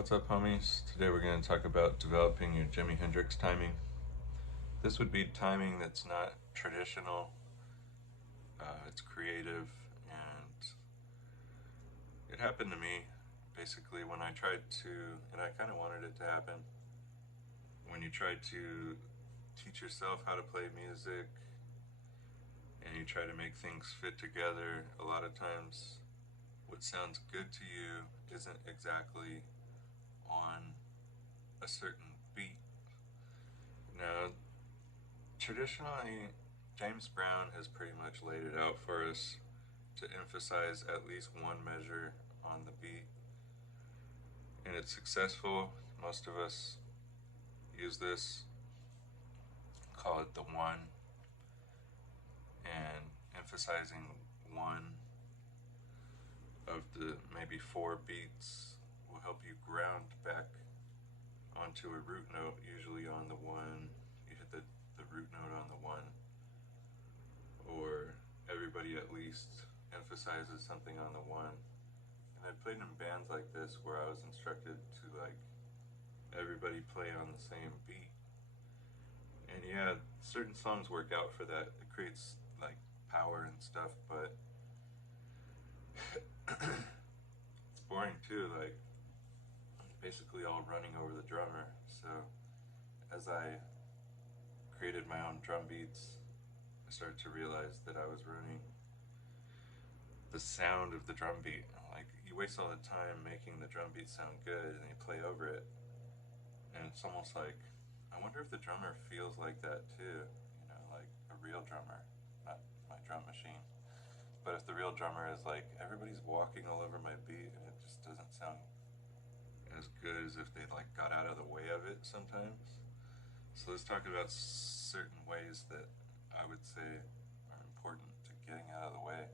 What's up, homies? Today we're going to talk about developing your Jimi Hendrix timing. This would be timing that's not traditional, it's creative, and it happened to me basically when I tried to, and I kind of wanted it to happen, when you try to teach yourself how to play music and you try to make things fit together. A lot of times what sounds good to you isn't exactly on a certain beat. Now, traditionally, James Brown has pretty much laid it out for us to emphasize at least one measure on the beat, and it's successful. Most of us use this, call it the one, and emphasizing one of the maybe four beats will help you ground back onto a root note, usually on the one. You hit the root note on the one, or everybody at least emphasizes something on the one. And I played in bands like this where I was instructed to everybody play on the same beat. And yeah, certain songs work out for that. It creates power and stuff, but it's boring too, basically all running over the drummer. So as I created my own drum beats, I started to realize that I was ruining the sound of the drum beat. You waste all the time making the drum beat sound good and you play over it, and it's almost like, I wonder if the drummer feels like that too, like a real drummer, not my drum machine. But if the real drummer is everybody's walking all over my beat and it just doesn't sound as good as if they got out of the way of it sometimes. So let's talk about certain ways that I would say are important to getting out of the way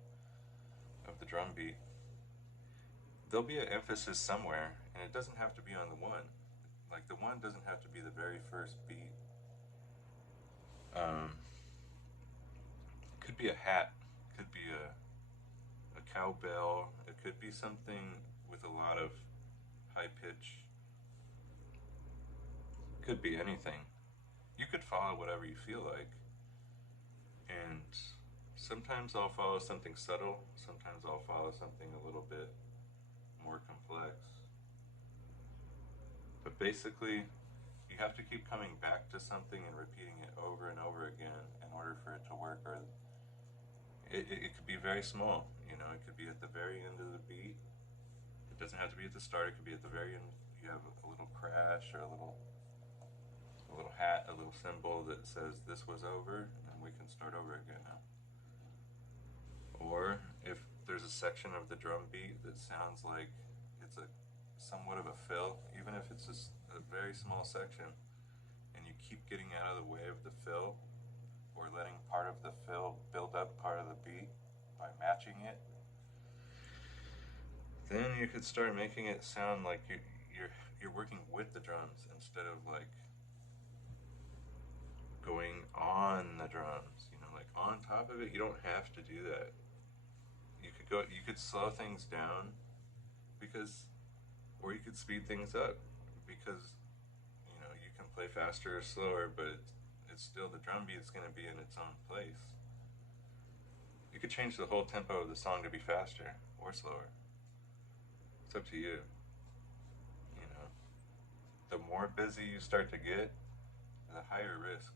of the drum beat. There'll be an emphasis somewhere, and it doesn't have to be on the one. The one doesn't have to be the very first beat. It could be a hat, it could be a cowbell, it could be something with a lot of high pitch. It could be anything. You could follow whatever you feel like. And sometimes I'll follow something subtle, sometimes I'll follow something a little bit more complex. But basically, you have to keep coming back to something and repeating it over and over again in order for it to work. Or it could be very small, it could be at the very end of the beat. It doesn't have to be at the start, it could be at the very end. You have a little crash or a little hat, a little symbol that says this was over and we can start over again now. Or if there's a section of the drum beat that sounds like it's somewhat of a fill, even if it's just a very small section, and you keep getting out of the way of the fill, or letting part of the fill build up part of the beat by matching it, then you could start making it sound like you're working with the drums instead of going on the drums, on top of it. You don't have to do that. You could slow things down or you could speed things up because, you can play faster or slower, but it's still, the drum beat is going to be in its own place. You could change the whole tempo of the song to be faster or slower. It's up to you. The more busy you start to get, the higher risk.